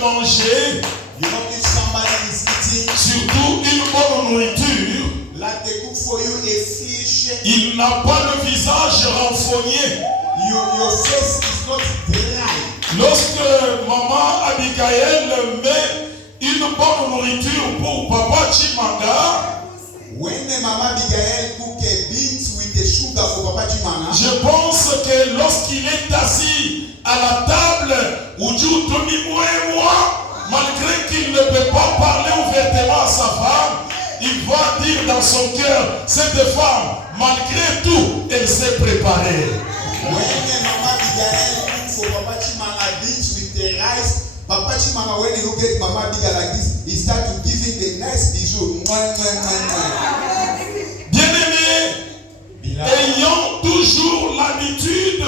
manger, You know, if somebody is eating, surtout une bonne nourriture, like they cook for you a fish, il n'a pas le visage renfogné. your face is not dry. Lorsque maman Abigail met une bonne nourriture pour papa Chimanga, When the Mama Abigail cook a beans with the sugar for Papa Chimanga, je pense que lorsqu'il est assis à la table, Oudjou Tomi moi, malgré qu'il ne peut pas parler ouvertement à sa femme, il va dire dans son cœur, cette femme, malgré tout, elle s'est préparée. when the Mama Abigail cook for Papa Chimanga beans with the rice, Papa Chimanga, when he look at Mama Abigail like this, he start to give him the nice bijou. Bien-aimés, ayons toujours l'habitude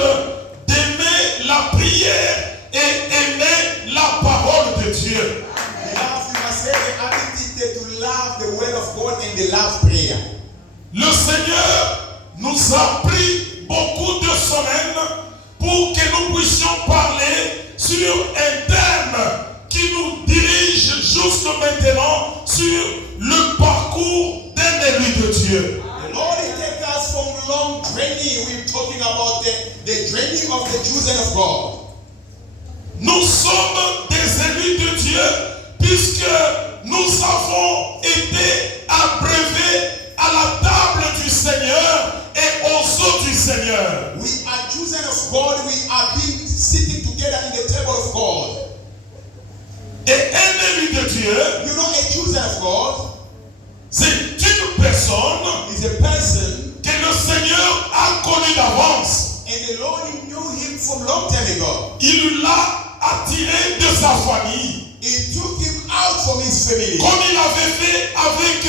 d'aimer la prière et aimer la parole de Dieu. You must have the ability to love the word of God and the love prayer. Le Seigneur nous a pris beaucoup de semaines pour que nous puissions parler sur un thème qui nous dirige jusque maintenant sur le parcours d'un élu de Dieu. The Lord will take us from long journey. We're talking about the journey of the children of God. Nous sommes des élus de Dieu puisque nous avons été abreuvés à la table du Seigneur et aux os du Seigneur. We are children of God. We are being sitting together in the table of God. Et un élu de Dieu, You know, a children of God c'est une personne is a person, que le Seigneur a connue d'avance. and the Lord knew him from long time ago. Il l'a attiré de sa famille, He took him out from his family, comme il avait fait avec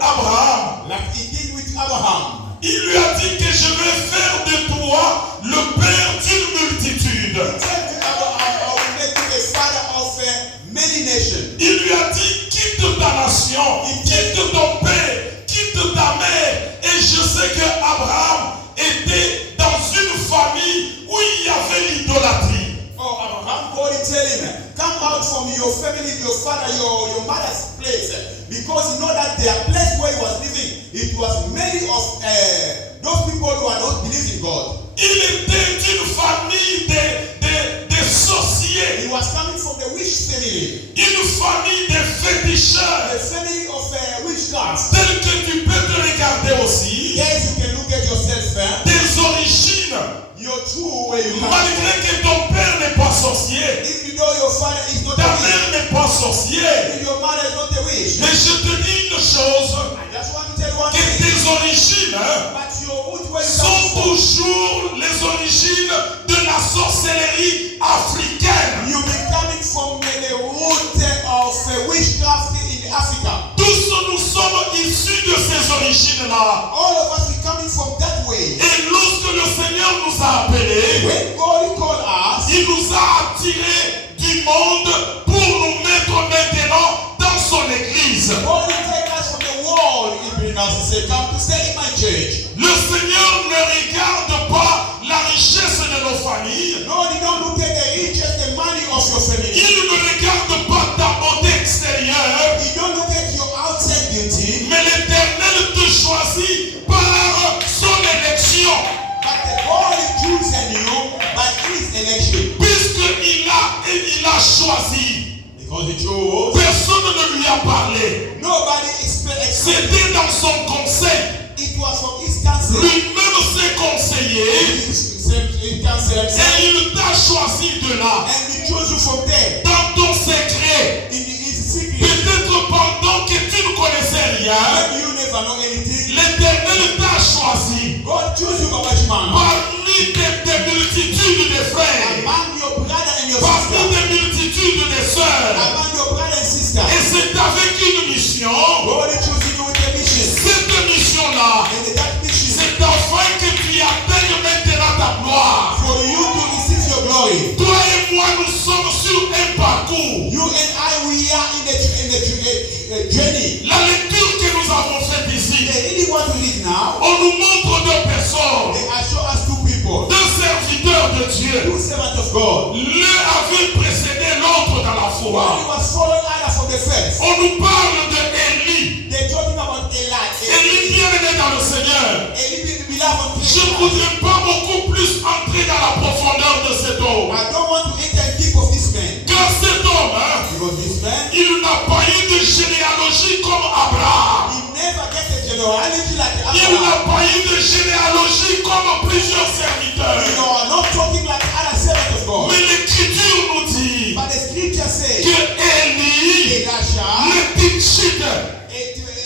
Abraham. like he did with Abraham. Il lui a dit que je vais faire de toi le père d'une multitude. He said to Abraham, I will make you a father of many nations. Il lui a dit quitte ta nation, quitte ton père, quitte ta mère. Et je sais que Abraham était dans une famille où il y avait l'idolâtrie. Oh, Abraham, God is telling him, come out from your family, your father, your mother's place. Because you know that their place where he was living, it was many of those people who are not believing God. Il était d'une famille de sorciers, He was coming from the witch family, une famille de féticheurs, the family of witchcraft. tel que tu peux te regarder aussi, Yes, you can look at yourself, des origines, your true where you come from. malgré que ton père n'est pas sorcier, If you know your father is not ta a witch, mère n'est pas sorcier. if your mother is not a witch, Mais je te dis une chose, I just want to tell you one que thing. tes origines But your root where you sont come from, toujours les origines de la sorcellerie africaine. you be coming from the root of witchcraft in Africa. Tous nous sommes issus de ces origines-là. All of us be coming from that way. Et lorsque le Seigneur nous a appelés, When God called us, il nous a attirés du monde pour nous mettre maintenant dans son église. God will take us from the world. He bring us and say, come to stay in my church. Le Seigneur ne regarde pas la richesse de nos familles. No, you don't look at the riches, the money of your family. Il ne regarde pas ta beauté extérieure. You don't look at your outside beauty. Mais l'Éternel te choisit par son élection. But the God is choosing you by his election. Puisqu'il a choisi. Because he chose. Personne ne lui a parlé. Nobody expected. C'était dans son conseil. It was from his counsel. Lui-même s'est conseillé. He counsel himself. Et il t'a choisi de là. And he chose you from there. Dans ton secret. In his secret. Peut-être pendant que tu ne connaissais rien. Maybe you never know anything. L'Éternel t'a choisi. God chose you, Papa Chimanga. Parmi des multitudes de frères. Among your brother and your Parmi sister. des multitudes de sœurs. Among your brother and sister. Et c'est avec une mission. God is choosing you with a mission. Cette mission-là, And that mission c'est afin que tu atteignes maintenant ta gloire. for you to receive your glory. Toi et moi, nous sommes sur un parcours. You and I, we are in the journey. La lecture que nous avons faite ici, The reading what we read now, on nous montre deux personnes, they are show us two people, deux serviteurs de Dieu. two servants of God. the first. On nous parle de Élie. They're talking about Eli. Élie bien-aimé dans le Seigneur. Eli beloved. Je ne voudrais pas beaucoup plus entrer dans la profondeur de cet homme. I don't want to enter deep of this man. Car cet homme, Because this man, il n'a pas eu de généalogie comme Abraham. he never gets a generality like Il Abraham. n'a pas eu de généalogie comme plusieurs serviteurs. You are not talking like other servants of God. Mais l'Écriture nous dit But the scripture says, que Élie, Elisha, le Titchite,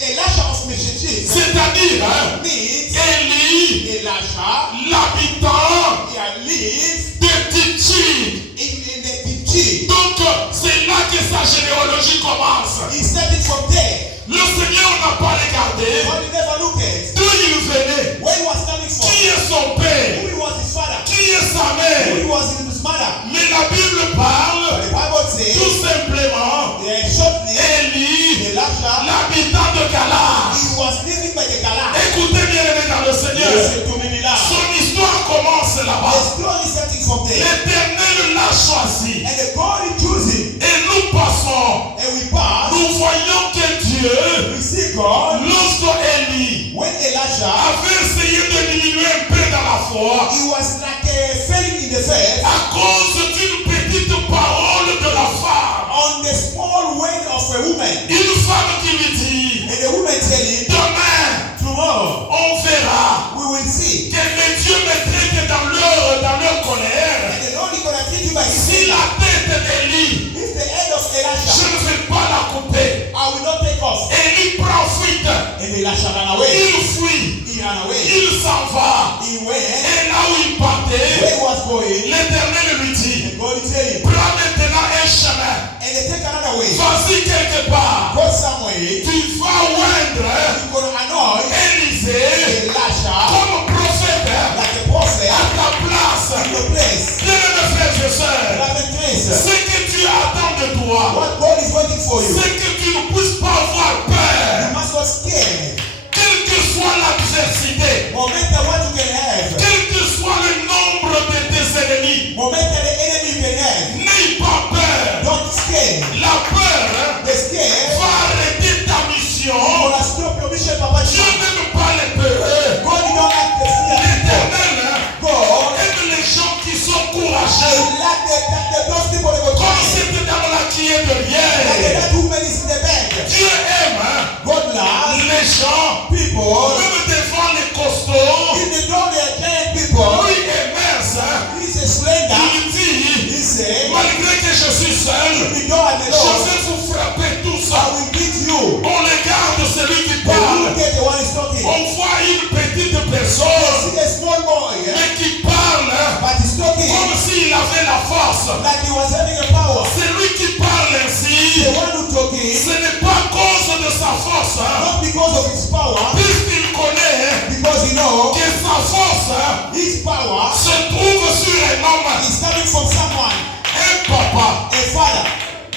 Elisha of Meshichit, c'est-à-dire means Élie, Elisha, l'habitant he lives de Titchite. in the Titchit. Donc c'est là que sa généalogie commence. He started from there. Le Seigneur n'a pas regardé But he never looked at d'où il venait, where he was coming from, qui est son père, who he was his father, qui est sa who mère. he was his mother. Mais la Bible parle But the Bible says, tout simplement shortly, Élie, Elisha, l'habitant de Galas. he was living by the Galah. Écoutez bien aimé dans le Seigneur. Listen to me, beloved. Son histoire commence The là-bas. story is starting from there. L'Éternel l'a choisi. And the God he chose him. Et nous passons. And we pass, Nous voyons que Dieu, we see God, lorsque Élie when Elisha, avait essayé de diminuer un peu dans la foi, he was like failing in the faith à cause d'une petite parole de la femme. on the small word of a woman. Une femme qui lui dit, And the woman tell him, demain, tomorrow on verra we will see. que les dieux me traitent dans leur colère. And the Lord is going to treat you by his Si finger. la tête d'Élie, If the head of je Elisha, ne vais pas la couper. I will not take off. Élie prend fuite. And Elisha ran away. Il fuit. He ran away. Il s'en va. He went Et là où il where partait, he was going. l'Éternel lui dit, And God is saying, prends maintenant un chemin. and they take another way. Vas-y quelque part. Go somewhere. Tu vas oindre You're going to annoy Élisée Elisha comme prophète like a prophet à ta place. in your place. Bien-aimés frères et sœurs, Beloved Grace, ce que Dieu attend de toi, what God is waiting for you, c'est que tu ne puisses pas avoir you peur. must not scare. Quelle que soit l'adversité, No matter what you can have, quel que soit le nombre de tes ennemis, no matter the enemy you can have, n'aie pas peur. don't scare. La peur The scare va arrêter ta mission. will stop your mission, Papa. Dieu n'aime pas les peureux. God did not like the fear of people. L'Éternel God aime les gens qui sont courageux. like those people that go Comme trying. cette dame-là qui est Like derrière. that woman is in the back. Dieu aime God loves les gens, people. même devant les costauds. In the door, they are giant people. Lui est mince. He's a slender. Il dit, He said, malgré que je suis seul, the door and the je door, vais vous frapper tous. I will beat you. On regarde celui qui But parle. look at the one is talking. On voit une petite personne, See a small boy, mais qui parle but he's talking comme s'il avait la force. like he was having a power. Celui qui parle ainsi, The one who talking, ce n'est pas à cause de sa force, not because of his power, puisqu'il connaît because he knows que sa force his power se trouve sur un homme, is coming from someone, un papa a father.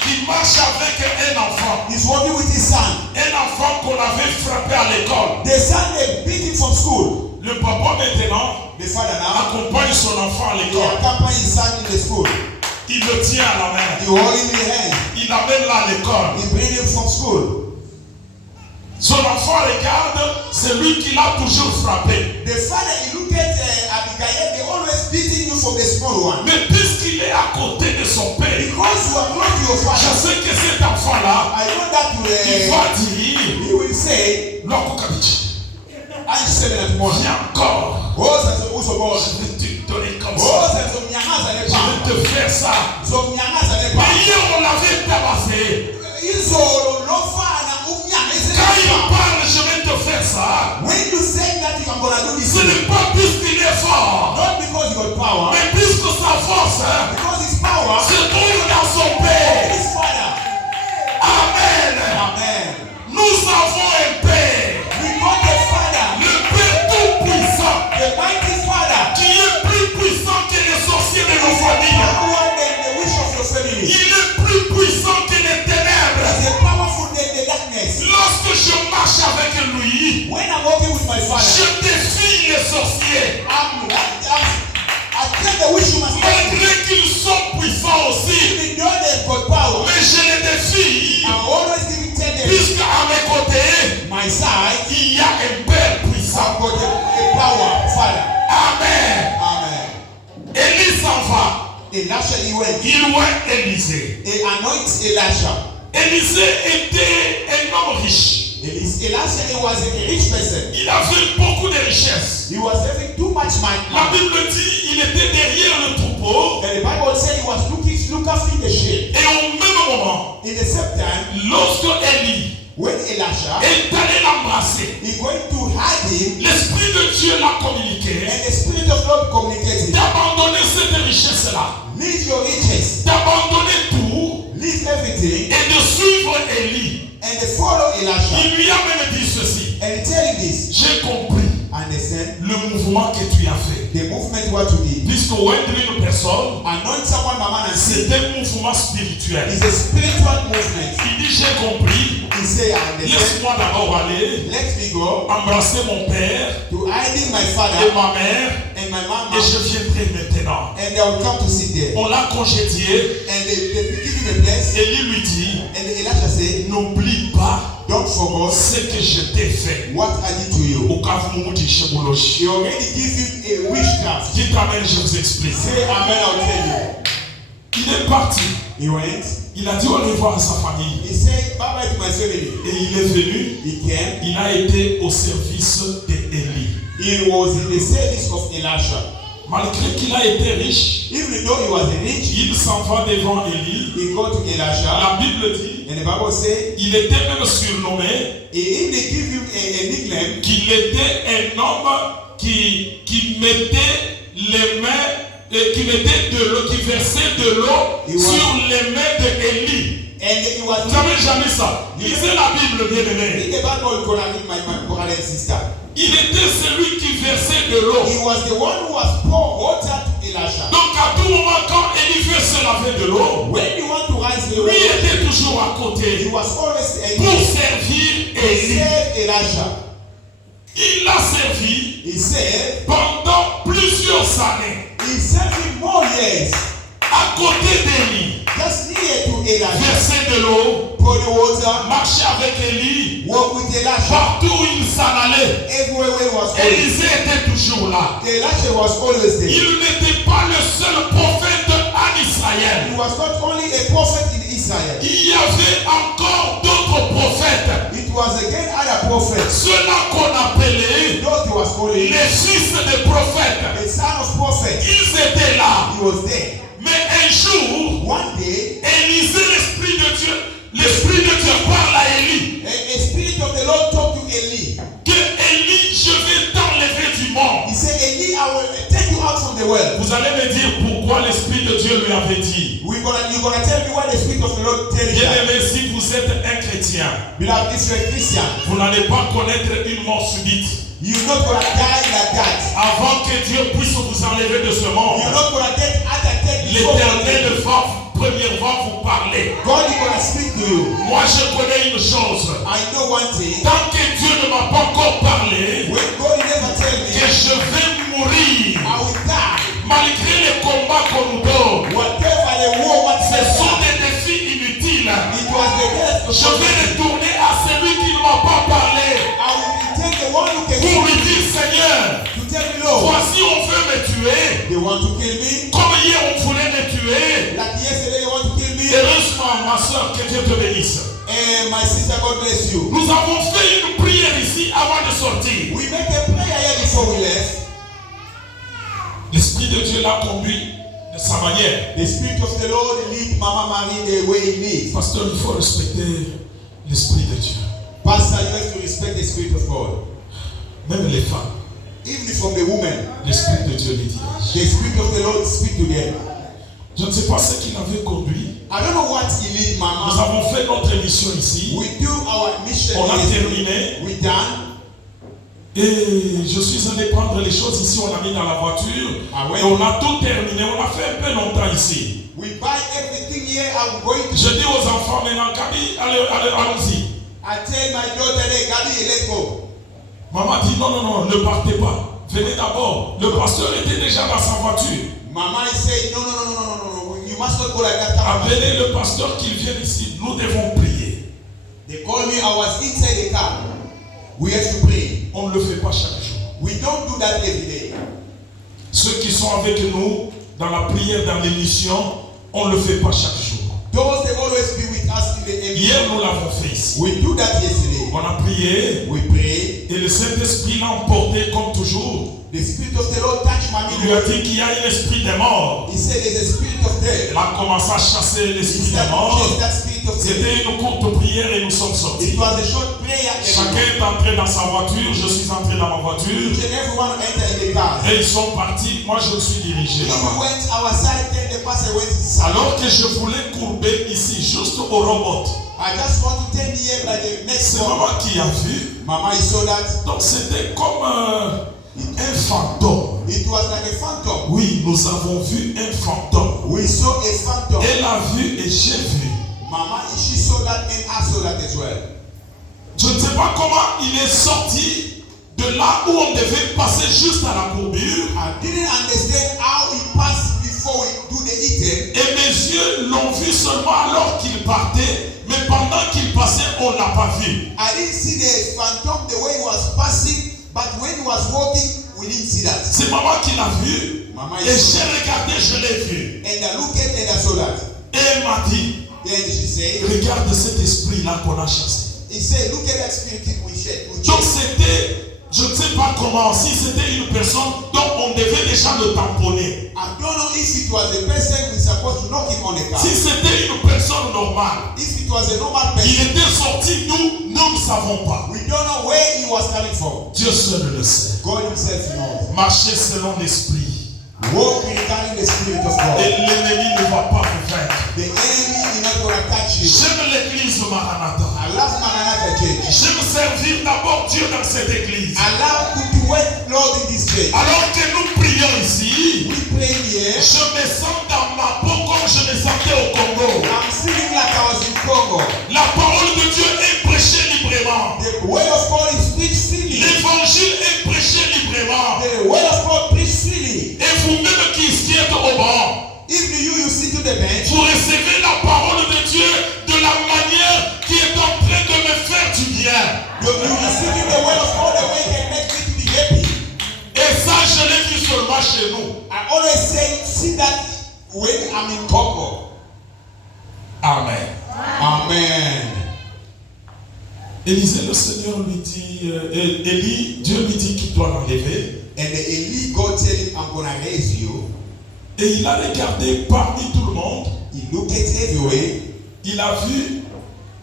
qui marche avec un enfant, He's working with his son. un enfant qu'on avait frappé à l'école. The son they beat him from school. Le papa maintenant The father now, accompagne son enfant à he l'école. accompany his son in the school. Il le tient à la main. He hold him in the hand. Il l'amène là à l'école. He bring him from school. Son enfant regarde, c'est lui qui l'a toujours frappé. The father, he look at Abigail, they always beating you from the small one. Mais puisqu'il est à côté de son père, Because you are close to your je father, sais que cet enfant-là, I know that il va dire, he will say, Loko Kabichi, I said that morning. viens encore. Oh, ça c'est uso bora. Je vais te donner comme Oh, ça. ça c'est mnyamaza ne Je pa. vais te faire ça. So mnyamaza ne Mais pa. hier, on l'avait tabassé. Izolo lofana umnyamaza Quand ne il pa. parle, je vais te faire ça. When you say that you are gonna do this, Ce n'est pas puisqu'il est fort, not because you got power, mais puisque sa force because his power se trouve dans son père. is father. Amen. Amen. Nous avons un père, We got a father, le Père tout-puissant, the mighty father, qui est plus puissant que les sorciers de nos familles. power than the wish of your family. Il est plus puissant que les ténèbres. Is powerful than the darkness. Lorsque je marche avec lui, When I'm walking with my father, je défie les sorciers. I tell the wish you must Malgré qu'ils sont puissants aussi, even though they've got power, mais je les défie. I always va. Elisha, he went. Il voit Élisée. He anoints Elisha. Élisée était un homme riche. Elisha, he was a rich person. Il avait beaucoup de richesses. He was having too much money. La Bible dit il était derrière le troupeau. And the Bible said he was look after the sheep. Et au même moment, In the same time, lorsque Élie when Elisha est allé l'embrasser, is going to hide him, l'Esprit de Dieu l'a communiqué and the Spirit of God communicates him. d'abandonner cette richesse-là, Leave your riches, d'abandonner tout leave everything, et de suivre Élie. and follow Elisha. Il lui a même dit ceci: And tell him this. j'ai compris Understand le mouvement que tu as fait. the movement what you did. Puisque oindre une personne, Anoint someone, Mama, and c'est see. un mouvement spirituel. It's a spiritual movement. Il dit j'ai compris, He say, I understand. laisse-moi d'abord aller Let me go embrasser mon père to hiding my et father ma mère and my et mama, je viendrai maintenant. and they will come to sit there. On l'a congédié. And they give him a place. Élie lui dit: And Elisha say, n'oublie pas don't forget ce que je t'ai fait. what I did to you. Au cas où vous dites chez Boulogne. He already give you a witchcraft. Dites amen, je vous explique. Say amen, I'll tell you. Il est parti. He went. Il a dit au revoir à sa famille. He said, bye bye to my family. Et il est venu. He came. Il a été au service d'Élie. He was in the service of Elisha. Malgré qu'il a été riche, Even though he was rich, il s'en va devant Élie. he go to Elisha. La Bible dit, And the Bible says, il était même surnommé he even give him a nickname. qu'il était un homme qui mettait les mains, qui mettait de l'eau, qui versait de l'eau sur les mains d'Élie. And he was. Vous n'avez jamais ça. Lisez la Bible, bien aimé. Read the Bible, gonna read my brother and sister. Il était celui qui versait de l'eau. He was the one who was pour water to Elisha. Donc à tout moment, quand Élie veut se laver de l'eau, When you want to rise the lui water, était toujours à he côté was always pour a servir He Élie. saved Elisha. Il l'a servi He said pendant plusieurs années he served him more years. à côté d'Élie. Just near to Elisha. Verser de l'eau, Pour the water. marcher avec Élie. Walk with Elisha. Partout où il s'en allait, Everywhere he was going. Élisée était toujours là. Elisha was always there. Il n'était pas le seul prophète en Israël. He was not only a prophet in Israel. Il y avait encore d'autres prophètes. It was again other prophets. Ceux-là qu'on appelait Those he was calling les fils des prophètes. the son of prophets. Ils étaient là. He was there. Mais un jour, One day, Élisée, l'Esprit de Dieu parle à Élie. a spirit of the Lord talked to Eli. Que Élie, je vais t'enlever du monde. He said, Eli, I will take you out from the world. Vous allez me dire pourquoi l'Esprit de Dieu lui avait dit. You're gonna tell me what the spirit of the Lord tell you. Bien aimé, si vous êtes un chrétien, Beloved, if you're a Christian, vous n'allez pas connaître une mort subite. you're not gonna die like that. Avant que Dieu puisse vous enlever de ce monde, You're not gonna get heart attack before l'Éternel va premièrement vous parler. God is gonna speak to you. Moi, je connais une chose. I know one thing. Tant que Dieu ne m'a pas encore parlé, When God never tell me, que je vais mourir, I will die. malgré les combats qu'on nous donne, Whatever the war what ce says, sont des défis inutiles. it was the death of Je vais retourner à celui qui ne m'a pas parlé I will take the one who can pour lui speak dire, Seigneur, to tell me, Lord, voici on veut me tuer, they want to kill me. comme hier on voulait me tuer. Like yesterday, they want to kill me. Heureusement, ma soeur, que Dieu te bénisse. And my sister, God bless you. Nous avons fait une prière ici avant de sortir. We make a prayer here before we left. L'Esprit de Dieu l'a conduit de sa manière. The Spirit of the Lord lead Mama Marie the way he leads. Pasteur, il faut respecter l'Esprit de Dieu. Pastor, you have to respect the Spirit of God. Même les femmes, Even from the woman, l'Esprit de Dieu les dirige. the Spirit of the Lord speak to them. Je ne sais pas ce qui l'avait conduit. I don't know what he lead Nous Mama. avons fait notre émission ici. We do our mission. On a yesterday. terminé. We done. Et je suis allé prendre les choses ici. On a mis dans la voiture. Ah ouais. Et on a tout terminé. On a fait un peu longtemps ici. We buy everything here. I'm going to. Je dis aux enfants maintenant, Gabi, allons-y. I tell my daughter, hey, Gabi, let's go. Maman dit non, ne partez pas. Venez d'abord. Le pasteur était déjà dans sa voiture. Mama is saying, no. You must not go like that. Appelez le pasteur qu'il vienne ici. Nous devons prier. They called me. I was inside the car. We have to pray. On ne le fait pas chaque jour. We don't do that every day. Ceux qui sont avec nous dans la prière, dans l'émission, on ne le fait pas chaque jour. Those they always be with us in the Hier, evening. nous l'avons fait ici. We do that yesterday. On a prié We pray. et le Saint-Esprit l'a emporté comme toujours. The Spirit of the Lord touched Il lui a Mami. dit qu'il y a un esprit des morts. He said there's a spirit of death. Il a commencé à chasser He l'esprit des started to morts. chase that spirit of death. C'était une courte prière et nous sommes sortis. It was a short prayer. Chacun est entré dans sa voiture, je suis entré dans ma voiture. Each and everyone entered in the car. Et ils sont partis, moi je me suis dirigé We là-bas. went our side, then the pastor went his side. Alors que je voulais courber ici, juste au robot. I just want to tell you by the next C'est one. maman qui a vu. Mama, he saw that. Donc c'était comme un fantôme. It was like a phantom. Oui, nous avons vu un fantôme. We saw a phantom. Elle a vu et j'ai vu. Mama, she saw that and I saw that as well. Je ne sais pas comment il est sorti de là où on devait passer juste à la courbure. I didn't understand how he passed before we do the eating. Et mes yeux l'ont vu seulement alors qu'il partait. Mais pendant qu'il passait, on ne l'a pas vu. I didn't see the phantom the way he was passing, but when he was walking, we didn't see that. C'est maman qui l'a vu. Mama, Et j'ai regardé, je l'ai vu. and I looked at and I saw that. Et elle m'a dit, Then she said, regarde cet esprit-là qu'on a chassé. he said, look at that spirit we shed. Donc c'était, je ne sais pas comment, si c'était une personne dont on devait déjà le tamponner. I don't know if it was a person we supposed to knock him on the car. Si c'était une personne normale, If it was a normal il person, était sorti d'où, nous ne savons pas. we don't know where he was coming from. Dieu seul le sait. God himself knows. Marchez selon l'esprit. Walk regarding the spirit of God. Et l'ennemi ne va pas vous vaincre. The enemy is not going to touch you. J'aime l'église Maranatha. I love Maranatha Church. J'aime servir d'abord Dieu dans cette église. Allow you to work Lord in this church. Alors que nous prions ici, We pray here. je me sens dans ma peau comme je me sentais au Congo. I'm feeling like I was in Congo. La parole de Dieu est prêchée librement. The word of God is preached freely. L'évangile est prêché librement. The word of God preached freely. Et vous-même qui êtes au banc, If you sit to the bench, vous recevez la parole de Dieu de la manière qui est en train de me faire du bien. you receiving the word of God the way it can make me to be happy. Et ça, je l'ai vu seulement chez nous. I always say, see that when I'm in Congo. Amen. Amen. Élisée, le Seigneur lui dit, Élie, Dieu lui dit qu'il doit l'enlever. And the Eli, God tell him, I'm going to raise you. Et il a regardé parmi tout le monde. He looked at everywhere. Il a vu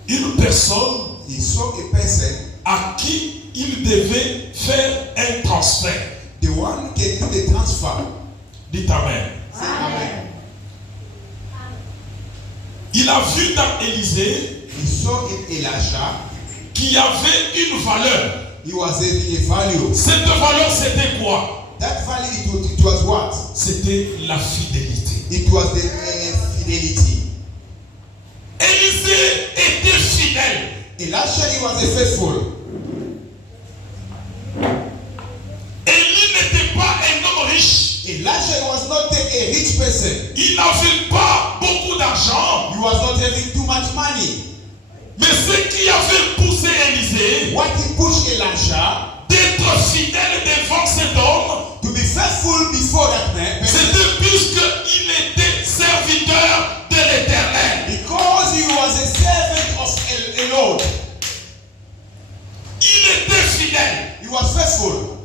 une personne He saw a person, à qui il devait faire un transfert. the one who can do the transfer. Dites Amen. Say amen. Il a vu dans Élisée He saw in Elisha, qu'il y avait une valeur. he was having a value. Cette valeur, c'était quoi? That value, it was what? C'était la fidélité. It was the fidelity. Élisée était fidèle. Elisha, he was a faithful. Élie n'était pas un homme riche. Elisha was not a rich person. Il n'avait pas beaucoup d'argent. He was not having too much money. Mais ce qui avait poussé Élisée What he pushed Elisha d'être fidèle devant cet homme, to be faithful before that man, c'était puisqu'il était serviteur de l'Éternel. because he was a servant of a Lord. Il était fidèle. He was faithful.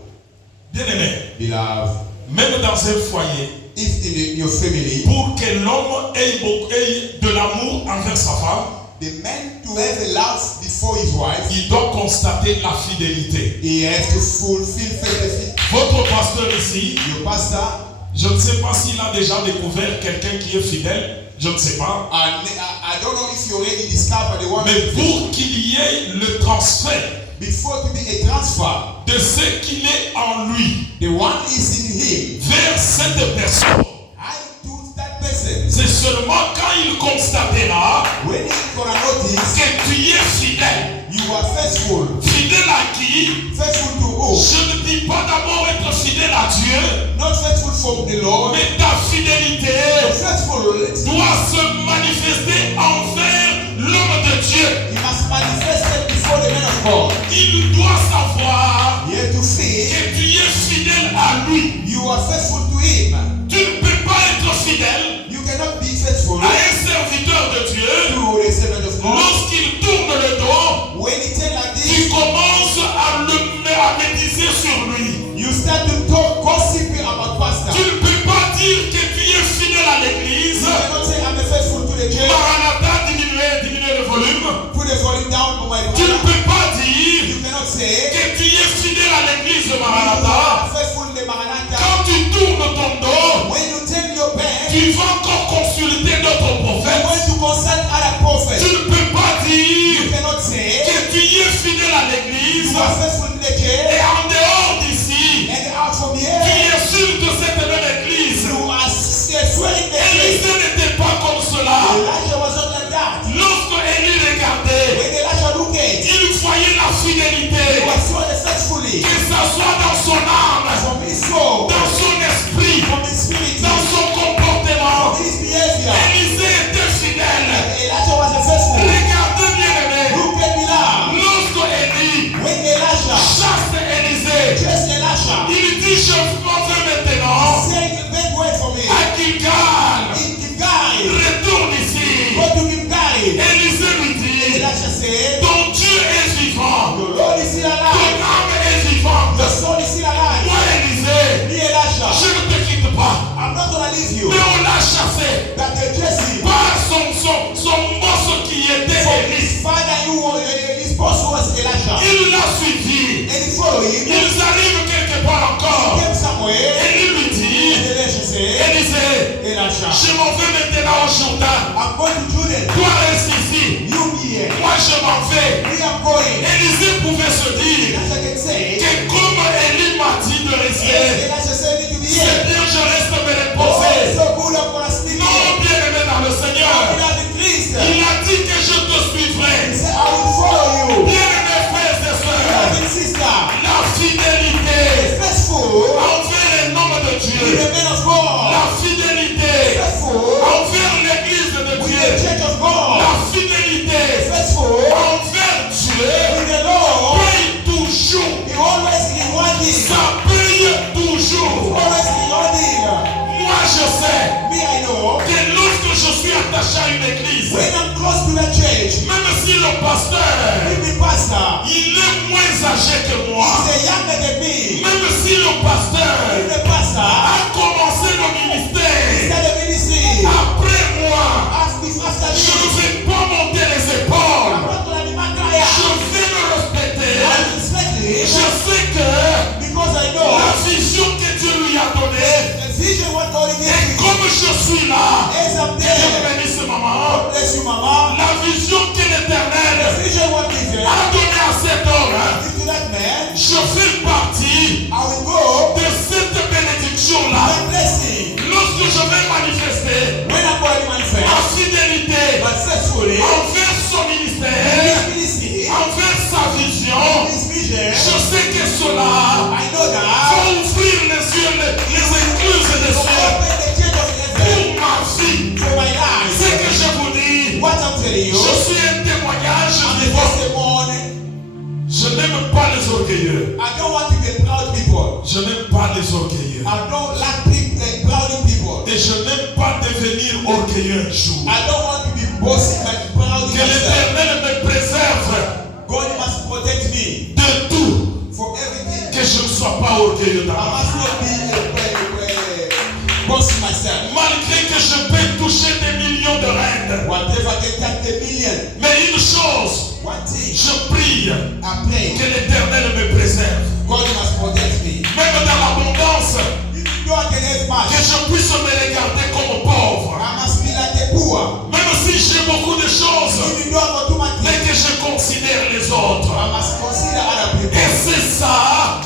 Bien-aimé, Beloved, même dans un foyer, if in your family, pour que l'homme ait de l'amour envers sa femme, the man to have a love before his wife, il doit constater la fidélité. he has to fulfill faith. Votre pasteur ici, Your pastor, je ne sais pas s'il a déjà découvert quelqu'un qui est fidèle, je ne sais pas. I don't know if you already discovered the one. Mais pour qu'il y ait le transfert Before to be a transfer, de ce qu'il est en lui the one is in him. vers cette personne, I to that person. c'est seulement quand il constatera When he's gonna notice que tu es fidèle. you are faithful. Fidèle à qui? Faithful to who? Je ne dis pas d'abord être fidèle à Dieu, Not faithful from the Lord. mais ta fidélité Faithful. doit se manifester envers l'homme de Dieu. He must manifest it before the man of God. Il doit savoir You have to feel que tu es fidèle à lui. you are faithful to him. Tu ne peux pas être the church. Maranatha, diminuez le volume. Put the volume down for my Tu ne brother. peux pas dire You cannot say que tu es fidèle à l'église de you Maranatha. are faithful in the Maranatha. Quand tu tournes ton dos, When you turn your back, tu vas encore consulter d'autres you prophètes. want to consult other prophets. Tu ne peux pas dire You cannot say que tu es fidèle à l'église you are faithful in the church et en dehors d'ici, and out from tu here insultes cette même église. you are swearing the church. Élisée n'était pas comme cela. Elijah was not like that. Lorsque Élie regardait, When Elijah looked at, il voyait la he fidélité, was so faithfully que ça soit dans son âme, from his soul, dans son esprit, from his spirit, dans son comportement. from his behavior. Élisée était fidèle. Elijah was a faithful. Regardez bien aimé, Look at me now. lorsque Élie When Elijah chasse Élisée, dressed Elisha, il dit je m'en vais maintenant saying the big word for me. à Gilgal, In Gilgal, retourne ici. go to Gilgal. Élisée lui dit, Elisha said, ton Dieu est vivant, the Lord is still ton alive. âme est vivante. The soul is still alive. Moi Élisée, Me Elisha, je ne te quitte pas, I'm not gonna leave you. mais on l'a chassé That they dress him. par son boss qui était For Élie. his father, his boss was Elisha. Il l'a suivi. And he followed him. Ils arrivent quelque part encore. Came somewhere. Élie lui dit, And Elisha said, Élisée, Elisha, je m'en vais maintenant au Jourdain. I'm going to Jordan. Toi reste ici. You be here. Moi je m'en vais. We are going. Élisée pouvait se dire Elisha can say, que comme Élie m'a dit de rester, Elisha said me to be c'est here. bien je reste me Oh, reposer. so good, I'm gonna speak Non, here. bien aimé dans le Seigneur. We are the Christ. Il a dit que je te He suivrai. said, I will follow you. Bien aimé frères et sœurs, Beloved sister, la fidélité faithful envers les noms de with Dieu, the men of God. la fidélité Faithful envers l'église de with the Dieu, church of God. la fidélité Faithful envers Dieu with the Lord. paye toujours. He always rewarding. Ça paye toujours. Always rewarding. Moi je sais Me, I know. que lorsque je suis attaché à une église, When I'm close to the church, même si le pasteur if the pastor il est moins âgé que moi, is younger than me, même si le pasteur if the pastor a commencé le ministère started the ministry après moi, after je ne me, vais pas monter les épaules. I'm not gonna be mad Je vais me respecter. I respect Je him sais que because I know la vision que Dieu lui a donnée, the vision what God et gave me. comme je suis là, As I'm Dieu there, bénisse maman, bless you, Mama. la vision que The l'Éternel vision what given a donnée à cet homme, give to that man. je fais partie I will go de cette bénédiction-là. that blessing Lorsque je vais manifester when I'm going to ma manifest, fidélité but faithfully envers son in ministère, his ministry, envers sa vision, his vision, je sais que cela I know va that ouvrir les yeux, les écluses des to cieux open the gate of heaven pour ma vie. for my life. Ce que je vous dis, What I'm telling you, je suis un témoignage I'm the vivant. testimony. Je n'aime pas les orgueilleux. I don't want to be proud people. Je n'aime pas les orgueilleux. I don't like people, proud people. Et je n'aime pas devenir orgueilleux un jour. I don't want to be bossy and proud Que myself. l'Éternel me préserve God must protect me de tout. for everything. Que je ne sois pas orgueilleux dans I ma must vie. not be bossy myself. Malgré que je peux toucher des millions de reines. Whatever can touch the million. Mais une chose, One thing, je prie I pray. que l'Éternel me préserve. God must protect me. Même dans l'abondance, Even though I can have much, que je puisse me regarder comme pauvre. I must be like a poor. Même si j'ai beaucoup de choses, Even though I got too much, mais que je considère les autres. I must consider other people. Et c'est ça,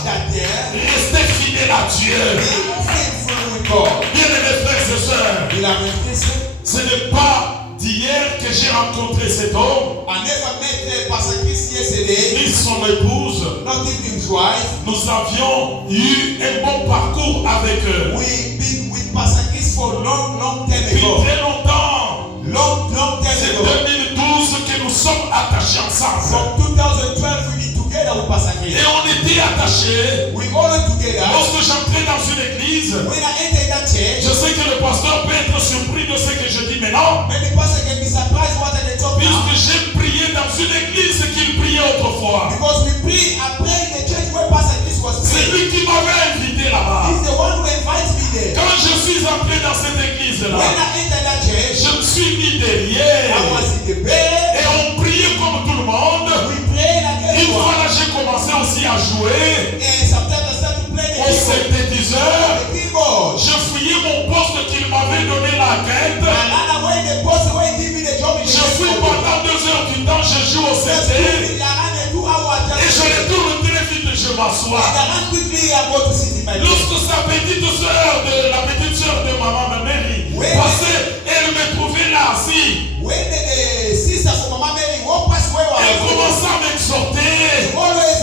That there, rester fidèle à Dieu. be faithful with God. Bien aimés frères et sœurs, Beloved Christian, ce n'est pas d'hier que j'ai rencontré cet homme, I never met Pastor Chris yesterday, ni son épouse. not even his wife. Nous avions eu un bon parcours avec eux. We've been with Pastor Chris for long time Depuis ago. très longtemps, Long time c'est ago. 2012 que nous sommes attachés ensemble. From 2012, we've been together with Pastor Chris. Et on était attachés. We all went together. Lorsque j'entrais dans une église, When I entered that church, je sais que le pasteur peut être surpris de ce que je dis maintenant, maybe Pastor can be surprised what I talk now. puisque j'ai prié dans une église qu'il priait autrefois. Because we pray, I pray in the church where Pastor Chris was C'est praying. lui qui m'avait invité là-bas. He's the one who invites me there. Quand je suis entré dans cette église, église là, When I entered that church, je me suis mis derrière. I was in the bed. Et on priait comme tout le monde. We prayed like Une fois everyone. là, j'ai commencé aussi à jouer And sometimes I started to play the au keyboard. synthétiseur. The keyboard. Je fouillais mon poste qu'il m'avait donné la quête. I ran away the post away, give me the job in the Je fouille keyboard. pendant 2 heures du temps, je joue au Just synthé. I ran a 2 hour Et je just. retourne très vite et je And m'assois. I ran quickly, I go to sit in my bed. Lorsque sa petite soeur, la petite soeur de maman, ma mère, Oui. passait, elle me trouvait là assis. When the sister from Mama Mary walked past where I Elle was, commençait à m'exhorter. always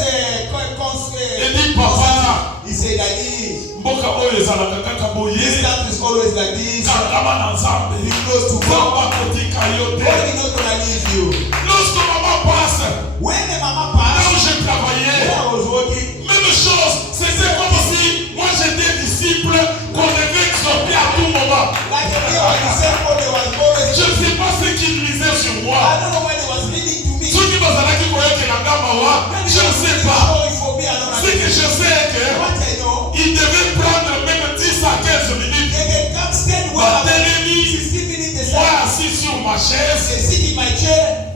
Elle dit, papa, he said, Daddy, mboka oyo ezalaka kaka this boye, country is always like this. kangama na nzambe. Be close to God. Nzambe akotika yo God te. is not gonna leave you. Lorsque maman passe, When the mama là où passed, je travaillais, where I was working, même chose, c'était comme si moi j'étais disciple qu'on devait exhorter à tout moment. like a day on the same road, they was always. Je ne sais pas ce qu'il lisait sur I moi. don't know when they was leading to me. Ceux qui bazalaki koyeke na ngamba wa, Maybe je they ne was sais reading pas. story for me, I don't know. Ce que je sais est que What I know, il devait prendre même 10 à 15 minutes. they can come stand where I'm Barthélemy, 15 minutes, they moi say, assis sur ma chaise sit in my chair.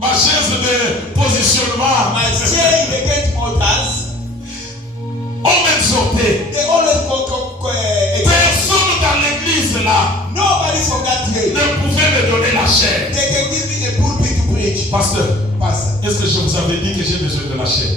de positionnement. My chair in the gate altars, On m'exhortait. they always Personne dans l'église là nobody from that day. ne pouvait me donner la chair. They can give me a pulpit to preach. Pasteur, Pastor. est-ce que je vous avais dit que j'ai besoin de la chair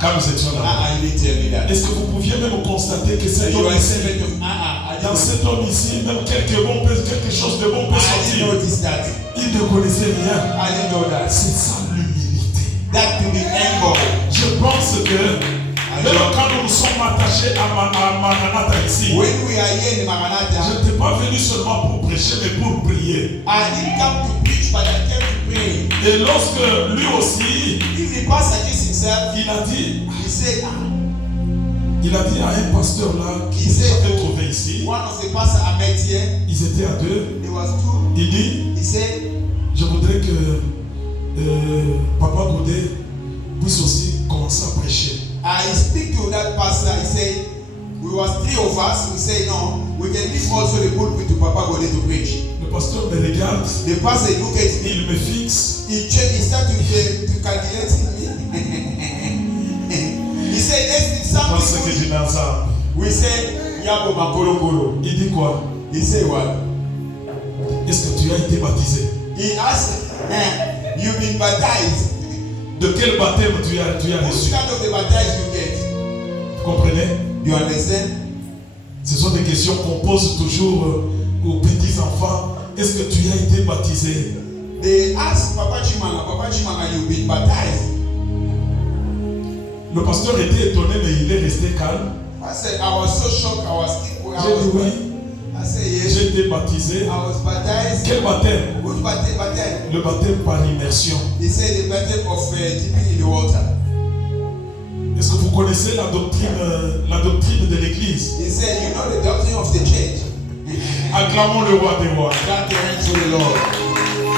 quand nous étions là? You didn't tell me that. Est-ce que vous pouviez même constater que cet You homme are a ici, servant of I dans didn't cet homme ici, même quelque chose de bon peut sortir. notice that. Il ne connaissait rien. I didn't know that. C'est ça l'humilité. That to be humble. Je pense que même quand nous nous sommes attachés à Maranatha ici, When we are here in je Maranatha, n'étais pas venu seulement pour prêcher, mais pour prier. I didn't come to preach, but I came to pray. Et lorsque lui aussi, If the pastor just himself, il a dit he said, à un pasteur là qui s'était trouvé ici, one of the pastors I met here, ils étaient à 2. there was 2. Il dit, He said, je voudrais que Papa Godet puisse aussi commencer à prêcher. I speak to that pastor. He said, we was 3 of us. We say, no, we can leave also the pulpit to Papa Gode to preach. Le pasteur me regarde, The pastor look at me. il me fixe. He started to calculate me. He said, let's do Parce que something. j'ai dans ça. We said, Yabo Makolo. Il dit quoi? He said what? Est-ce que tu as été baptisé? He asked, you've been baptized. De quel baptême tu as Which reçu? kind of the baptized you get? Vous comprenez? You understand? Ce sont des questions qu'on pose toujours aux petits enfants. Est-ce que tu as été baptisé? They asked Papa Chimanga, you've been baptized. Le pasteur était étonné, mais il est resté calme. I said, I was so shocked. J'ai dit oui, I said, yes. j'ai été baptisé. I was baptized. Quel baptême? Which baptized? Le baptême par immersion. He said the baptism of dipping in the water. Est-ce que vous connaissez la doctrine de l'Église? He said, you know the doctrine of the church. Acclamons le roi des rois. Grant the hands to the Lord.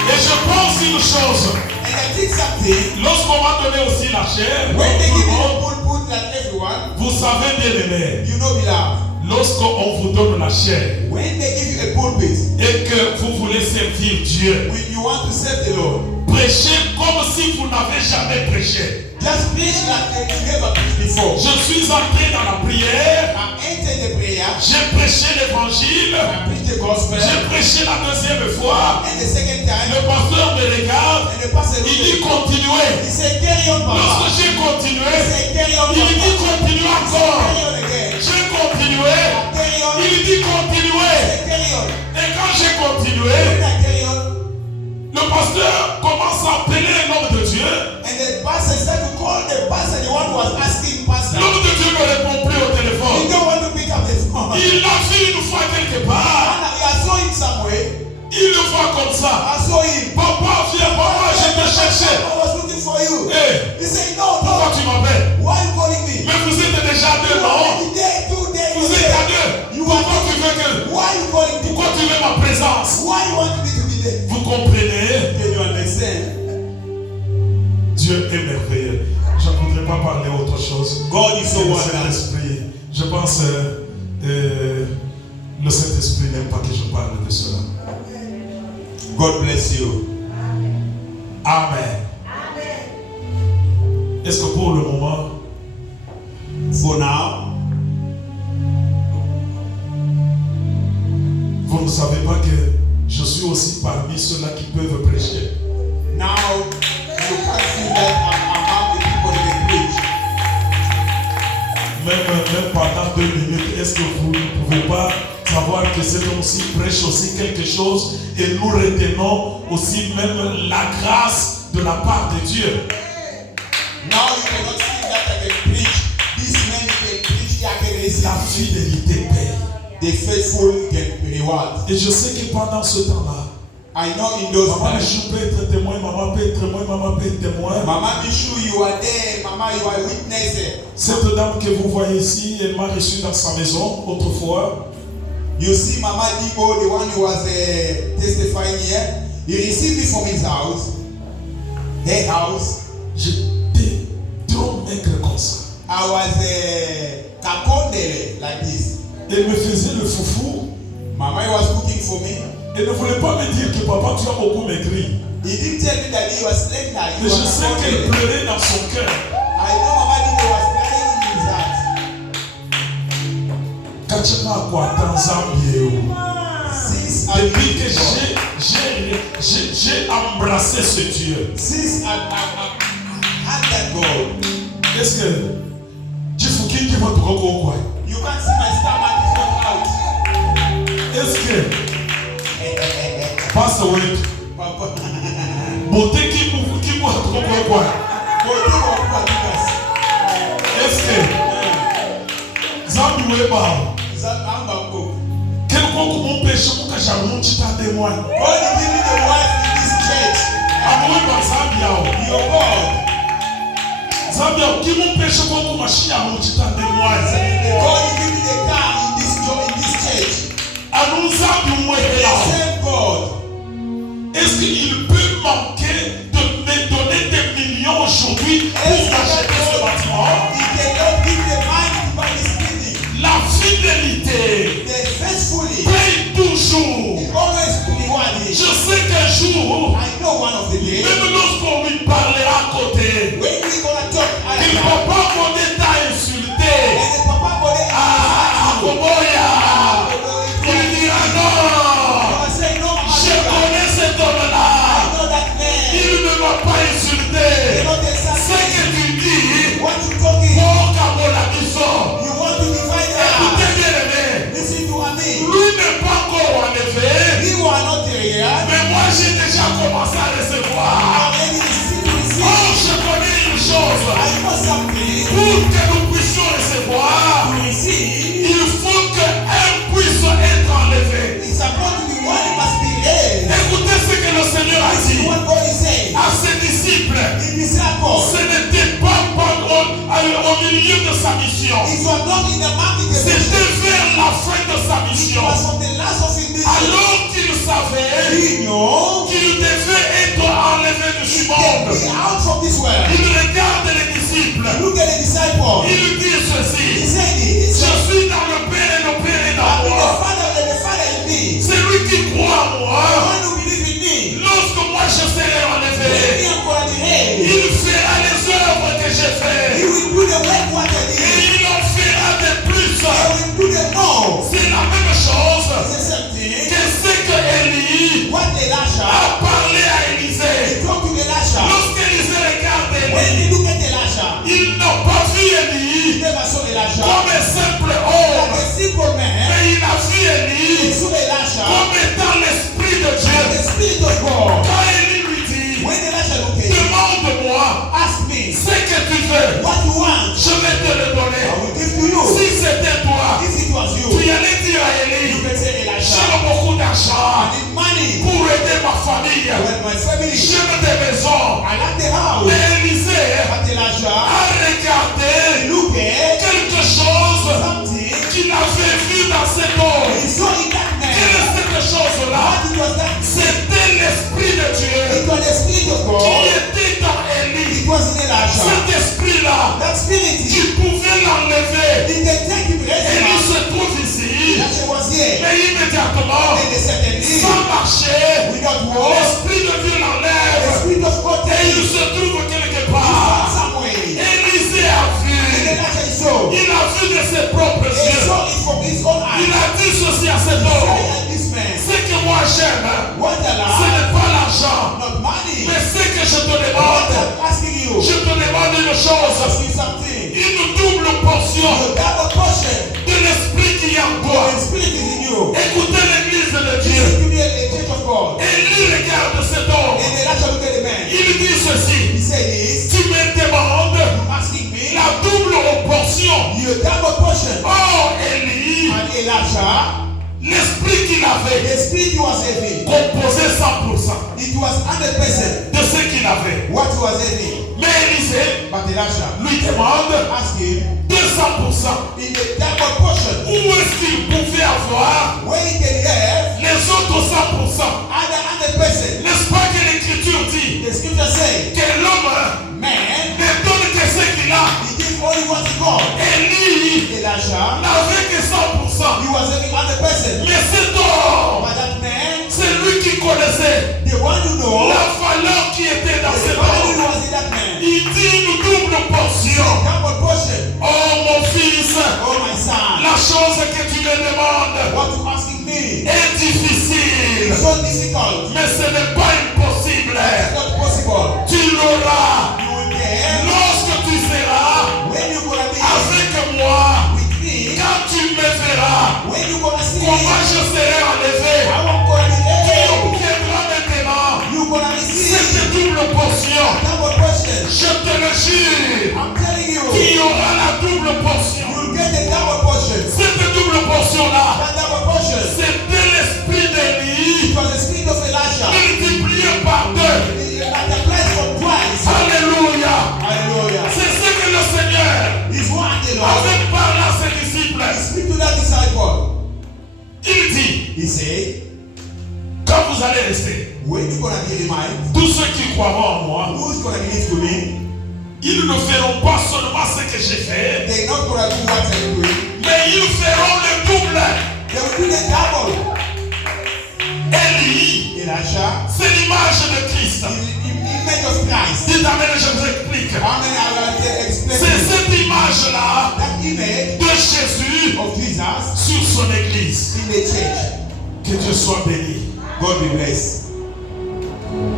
Et je pense une chose. And I think something. Lorsqu'on m'a donné aussi la chair, When they tout give le you monde, a pulpit like everyone, vous savez bien aimé, you know beloved. lorsqu'on vous donne la chair When they give you a pulpit, et que vous voulez servir Dieu, when you want to serve the Lord, prêchez comme si vous n'avez jamais prêché. just preach like you never preached before. Je suis entré dans la prière, I entered the prayer. j'ai prêché l'évangile, I preached the gospel. j'ai prêché la deuxième fois, And the second time, le pasteur me regarde, and the pastor il dit continuez. he said, carry on, Papa. Lorsque j'ai continué, He said, carry on, il dit Papa. continue encore. Carry on again. J'ai continué, Carry on. il dit continuez. He said, carry on. Et quand j'ai continué, When I carry on, le pasteur commence à appeler un homme de Dieu. and the pastor started to call the pastor, the one who was asking pastor. L'homme de Dieu ne répond plus au He téléphone. don't want to pick up the phone. Il l'a vu une fois quelque part. And I saw him somewhere. Il le voit comme ça. I saw him. Papa, viens, papa, je te cherchais. I was looking for you. Hey, He said, no, pourquoi no. tu m'appelles? Why you calling me? Mais vous êtes déjà deux, non? Already there, 2 days. Vous êtes à deux. Pourquoi tu veux que... Why you calling me? Pourquoi tu veux ma présence? Why you want me to be there? Vous comprenez? Can you understand? Dieu est merveilleux. Je ne voudrais pas parler autre chose. God is so Le wonderful. Saint-Esprit. Je pense le Saint-Esprit n'aime pas que je parle de cela. God bless you. Amen. Est-ce que pour le moment, For now, vous ne savez pas que je suis aussi parmi ceux-là qui peuvent prêcher? now you can see that I'm among the people that preach. Même pendant 2 minutes, est-ce que vous ne pouvez pas savoir que cet homme-ci prêche aussi quelque chose et nous retenons aussi même la grâce de la part de Dieu? Now you cannot see that I can preach. This man can preach, I can receive. La fidélité paye. The faithful get reward. Et je sais que pendant ce temps-là, I know in those Maman times. Michou peut être témoin, maman peut être témoin, maman peut être témoin. Mama Michou, you are there. Mama, you are witness. Cette dame que vous voyez ici, elle m'a reçu dans sa maison autrefois. You see Mama Dibo, the one who was testifying here. He received me from his house. Her house. J'étais trop maigre comme ça. I was kapondele like this. Elle me faisait le foufou. Mama was cooking for me. Elle ne voulait pas me dire que papa, tu as beaucoup maigri. He didn't tell me that he was slender. He Mais je was sais qu'elle kapondele. pleurait dans son cœur. I know Mama Dibo was crying in his heart. Kachana kwa Tanzanie. Since I Depuis que j'ai embrassé ce Dieu. Since I had that God. Est-ce que tu fous qui va te reconnaître? You can't see my stomach is not out. Est-ce que passe away? Papa. Beauté qui va te reconnaître? Est-ce que Zambi Weba? Quelqu'un comme péché pour que j'avoue tu t'as témoin. God give me the wife in this church. Amoué par Zambia. Your God. Zambia qui mon péché pour que machine à tu t'as témoin. God give me the car in this church. Anou Zambi Weba. Same God. Est-ce qu'il peut manquer de me donner des millions aujourd'hui pour acheter ce bâtiment? He cannot give the money to buy this building. La fidélité The faithfully. paye toujours. He always reward Je it. sais qu'un jour, I know one of the days. même lorsqu'on lui parlera à côté, When we gonna talk, il ne va pas monter t'a insulté. and the papa go there. Ah, Koboya, il dira non, I say no, Mama. je connais cet I homme-là, know that man. il ne m'a pas insulté. You know the Ce que tu dis, what you talking? pour Kabola Biso, You want to divide écoutez us. bien aimé, Listen to me. lui n'est pas encore en effet, You are not there yet. mais moi j'ai déjà commencé à recevoir. Already receive. Oh, je connais une chose. I know something. Pour que nous puissions recevoir, To receive. il faut qu'un puisse être enlevé. It's about to be one must be raised. Écoutez ce que le Seigneur a This is dit what God is saying. à ses disciples. In disciple. Ce n'était pas au milieu de sa mission. It was not in the mountain. C'était vers la fin de sa It mission. was from the last of his mission. Alors qu'il savait He knew. qu'il devait être enlevé de ce monde. Get out from this world. Il regarde les disciples. Look at the disciple. Il dit He ceci. said this. Je suis dans le Père et le Père est dans I'm in the moi. Father and the Father in me. C'est lui qui croit en The moi. one who believes in me. Lorsque moi je serai enlevé, Me and God in hell. il fera les œuvres que j'ai He faites. will do the work what I Et did. il en fera de plus. He will do the more. C'est la même chose It's the same thing. que ce que Élie What Elisha, a parlé à he Élisée. talked to Elisha. Lorsqu'Élisée regarde When Élie, he look at Elisha, il n'a pas vu he Élie never saw Elisha comme un simple like homme, a simple man. mais il a vu He Élie saw Elisha comme étant l'Esprit de like Dieu. the Spirit of God. Quand Élie lui dit, When Elisha looked at him, demande-moi ask me ce que tu veux, what you want. je vais te le donner. I will give to you. Si c'était toi, If it was tu you, allais dire à you Élie, can say j'ai Elisha, beaucoup I d'argent need money. pour aider ma famille. When my family, J'ai des maisons. I like the house. Mais Élisée But Elisha, a regardé look at quelque chose something qu'il avait vu dans cet homme. he saw in that Quelle man. est cette chose-là? What it was that? C'était l'Esprit de Dieu It was the Spirit of qui God. était dans Élie. It was in Elisha. Cet esprit-là, That spirit, tu pouvais l'enlever. he can take him Élie rest. se trouve ici. Elisha was Et day. Mais immédiatement, And secondly, sans marcher, without war, l'esprit de Dieu the l'enlève spirit of God et takes il you se trouve quelque from part. somewhere. Élisée a And vu. Elijah he saw. Il a vu de ses propres He yeux. saw it from his own Il eyes. a dit ceci à cet He homme. said at this man, Ce que moi j'aime, what ce I like, n'est pas l'argent, not money. mais ce que je te What demande, I'm asking you, je te demande une ask chose, you something. une double portion The double portion, de l'esprit qui est en toi. the spirit is in you. Écoutez l'église de Listen Dieu. to me, a church of God. Et lui regarde cet homme. And Elijah looked at the man. Il dit ceci. He said this, Tu me demandes asking me, la double portion. your double portion. Oh Élie, And Elijah, l'esprit qu'il avait the spirit he was having, composé 100% it was 100% de ce qu'il avait. what he was having. Mais Élisée But Elijah lui demande asked him, 200%. in the double portion, Où est-ce qu'il pouvait avoir when he can have les autres 100%? other 100%. N'est-ce pas que l'Écriture dit The scripture says, que l'homme man, ne donne que ce qu'il a? he gives only what he got. Élie Elijah, n'avait que 100%. he was having 100%. Mais cet homme, But that man, c'est lui qui connaissait the one who knows, la valeur qui était dans the cet value homme. was in that man. Il dit une double portion. Double portion. Oh mon fils, Oh my son, la chose que tu me demandes what you asking me est difficile, is so difficult. mais ce n'est pas impossible. It's not possible. Tu l'auras You will get lorsque tu seras when you gonna be avec moi. with me, Quand tu me verras, when you gonna see comment je serai enlevé. how I'm gonna be Tu there. obtiendras maintenant You gonna receive cette double portion. double portion. Je te le jure, I'm telling you, tu auras la double portion. you'll get the double portion. Cette double portion-là, That double portion, c'était l'esprit d'Élie it was the spirit of Elijah. multiplié par deux. It multiplied for twice. Alléluia. Hallelujah. C'est ce que le Seigneur He's one the Lord. avait parlé à ses disciples. He speak to that disciple. Il dit, He said, quand vous allez rester, when you gonna be reminded, tous ceux qui croiront en moi, who's gonna believe to me? ils ne feront pas seulement ce que j'ai fait, They're not gonna do what I'm doing. mais ils feront le double. They will do the double. Élie, Elijah, c'est l'image de Christ. image of Christ. Dites amen, je vous explique. Amen. I will explain. C'est cette image-là That image de Jésus of Jesus sur son église. in the church. Que Dieu soit béni. God be blessed.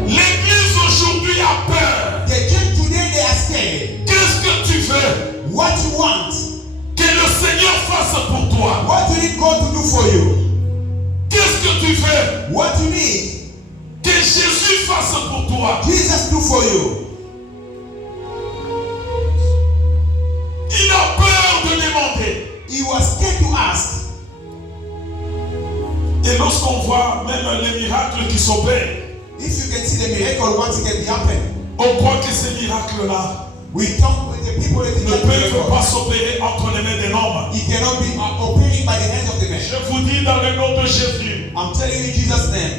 L'église aujourd'hui a peur. The church today they are scared. Qu'est-ce que tu veux What you want? que le Seigneur fasse pour toi? What you need God to do for you? Qu'est-ce que tu veux What you need que Jésus fasse pour toi? Jesus do for you? Il a peur de demander. He was scared to ask. Et lorsqu'on voit même les miracles qui s'opèrent, If you can see the miracle once it can be happen, on croit que ces miracles-là we talk with the people that ne did peuvent miracle. pas s'opérer entre les mains des hommes. It cannot be operating by the hands of the man. Je vous dis dans le nom de Jésus, I'm telling you in Jesus' name.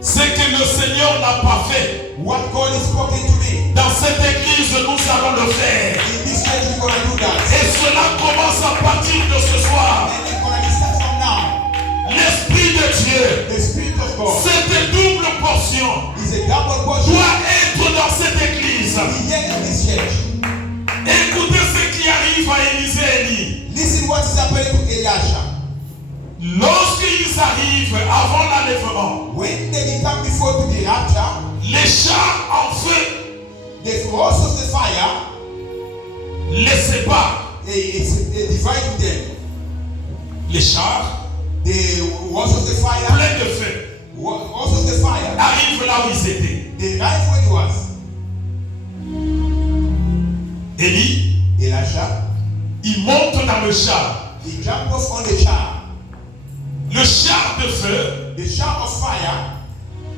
ce que le Seigneur n'a pas fait, What God is spoken to me. dans cette église, nous allons le faire. In this church we're gonna do that. Et cela commence à partir de ce soir. And it's gonna be start from now. L'Esprit de Dieu, The Spirit of God cette double portion is a double portion. doit être dans cette église. Be here in this church. Écoutez ce qui arrive à Élisée et Élie. Listen what is happening to Elijah. Lorsqu'ils arrivent avant l'enlèvement, When they become before to the rapture, les chars en feu the force of the fire, les séparent. they divide them. Les chars The force of the fire, pleins de feu force of the fire, arrivent là où ils étaient. the right where he was. Élie, Elijah, il monte dans le char. he jumped off on the char. Le char de feu The char of fire,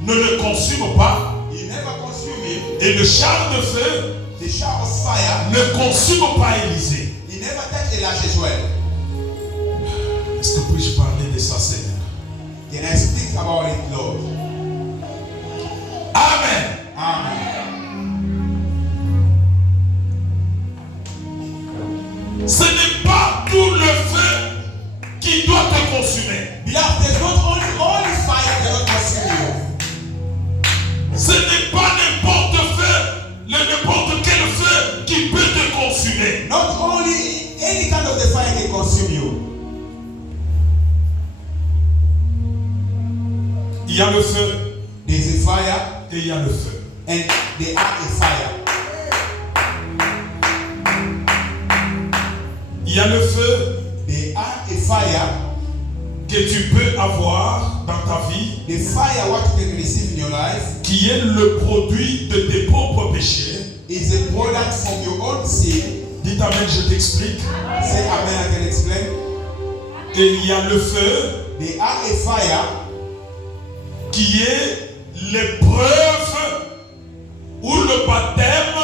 ne le consume pas. he never consumed him. Et le char de feu The char of fire, ne consume pas Élisée. he never touched Elijah as well. Est-ce que puis-je parler de ça, Seigneur? Can I speak about it, Lord? Amen. Amen. Ce n'est pas tout le feu qui doit te consumer. y a le feu. There is a fire. Et il y a le feu. And they are a fire. Il y a le feu. They are a fire. Que tu peux avoir dans ta vie. The fire what you can receive in your life. Qui est le produit de tes propres péchés. Is a product from your own sin. Dites amen, je t'explique. Say amen, I can explain. Et il y a le feu. They are a fire. Qui est l'épreuve ou le baptême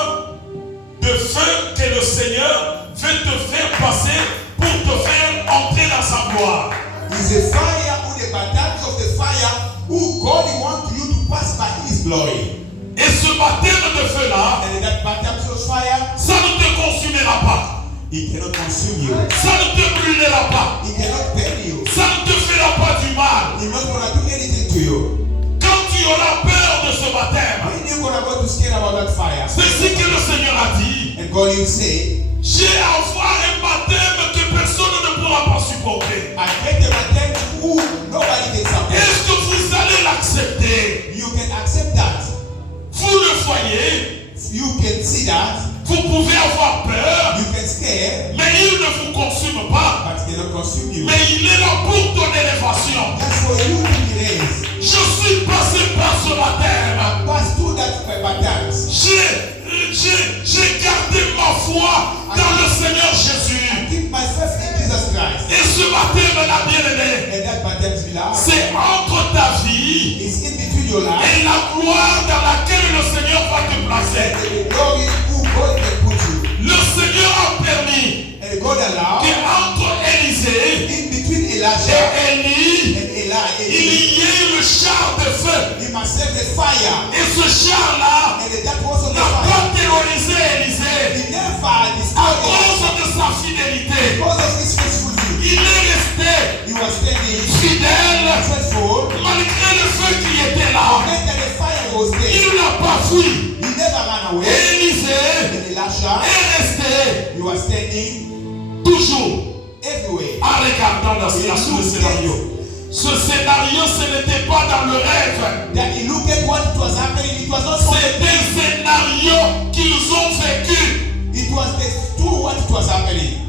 de feu que le Seigneur veut te faire passer pour te faire entrer dans sa gloire. Is a fire or the baptism of the fire who God wants you to pass by His glory. Et ce baptême de feu là, And that baptism of fire, ça ne te consumera pas. it cannot consume you. Ça ne te brûlera pas. It cannot burn you. Ça ne te fera pas du mal. It's not gonna do anything to you. Quand tu auras peur de ce baptême, When you're gonna go to scared about that fire, c'est ce que le Seigneur a dit. and God will say, J'ai à avoir un baptême que personne ne pourra pas supporter. I get the baptism who nobody can support. Est-ce que vous allez l'accepter? You can accept that. Vous le voyez, You can see that. vous pouvez avoir peur, You can scare, mais il ne vous consume pas. but it cannot consume you. Mais il est là pour ton élévation. That's for you to be raised. Je suis passé par ce baptême. Pass through that baptism. J'ai gardé ma foi dans le Seigneur Jésus. Keep my faith in Jesus Christ. Et ce baptême-là, bien-aimé, And that baptism belongs. c'est entre ta vie It's in between your life et la gloire dans laquelle le Seigneur va te placer. and the glory who God can put you. Le Seigneur a permis And God allowed qu'entre Élisée in between Elijah et Élie, and il Eli, y ait le char de feu. he must have the fire. Et ce char-là And that was on the n'a fire. pas terrorisé Élisée He never à destroyed cause it de sa fidélité. because of his faithfulness. Il est resté He was standing fidèle faithful. malgré le feu qui était là. And that the fire was there. Il n'a pas fui. He never ran away. Élisée And Elisha, est resté he was standing toujours everywhere. en regardant dans le scénario. Ce scénario, ce n'était pas dans le rêve. That he looked at what was happening. It was not from C'est un scénario qu'ils ont vécu. It was the true what was happening.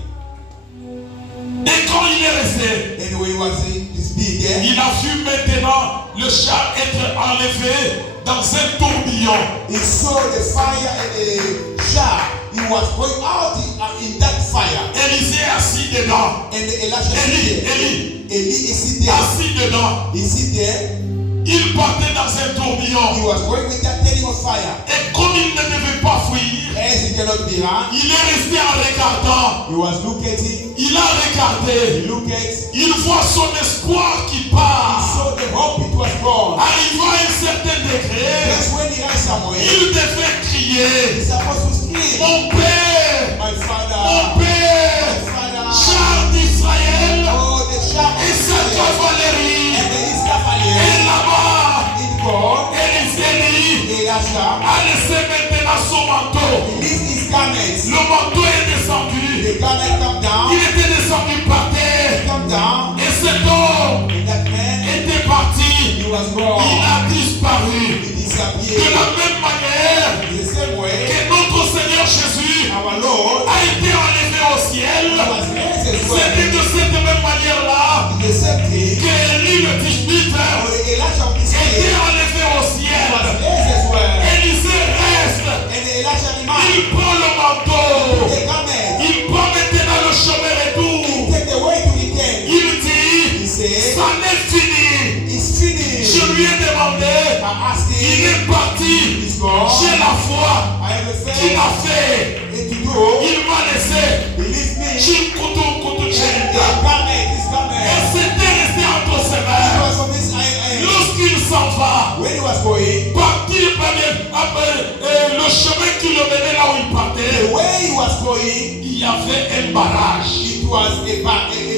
Et quand il est resté, And when he was in his being there, il a vu maintenant le char être enlevé dans un tourbillon. he saw the fire and the shaft. He was going out in that fire. Élisée est assis dedans. And Elisha Élie Eli is sitting there. assis dedans. He sit there. Il partait dans un He tourbillon. was going with that telling of fire. Et comme il ne devait pas fuir, As he cannot be run, il est resté en regardant. he was looking. Il a regardé. He looked at. Il voit son espoir qui He part. saw the hope it was gone. Arrivant à un certain degré, That's when he ran somewhere. il devait crier. He's supposed to scream. Mon Père, My father. mon Père, My father. char d'Israël Oh, the shaft. et sa cavalerie. And the East Et Cavalier. là-bas, In God. Élie Elisha. a laissé maintenant son manteau. He lifted his garments. Le manteau est descendu. The garment come down. Il était descendu par terre. Come down. Et cet homme And that man, était parti. he was Il gone. a disparu. He De disappeared. la même manière The same way, que notre Seigneur Jésus our Lord a été enlevé au ciel, was raised as well. c'était de cette même manière-là The same thing. que Élie le Tishbite Or the Elisha of this était day enlevé au was ciel. raised as well. Élisée reste. And the Elisha remained. Il prend le manteau. The garment. Il prend maintenant le chemin retour. Take the way to return. Il dit, He said, ça n'est fini. it's finished. Je lui ai demandé, I asked il him, est parti. he's gone. J'ai la foi I have a qu'il faith a fait. and to do. Il m'a laissé. He left me. J'ai couteau And chéri. the garment, this Et garment. c'était resté entre ses It mains. was from his eye. Lorsqu'il s'en va, When he was going, partir par le chemin qui le menait là où il the partait, way he was going, il y avait un barrage. it was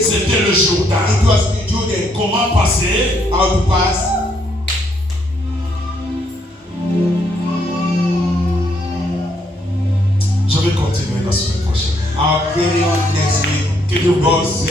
C'était le Jourdain. it was Jordan. Comment passer? How to pass? Je vais continuer la semaine prochaine. I'll carry on next week. Que Dieu God bénisse.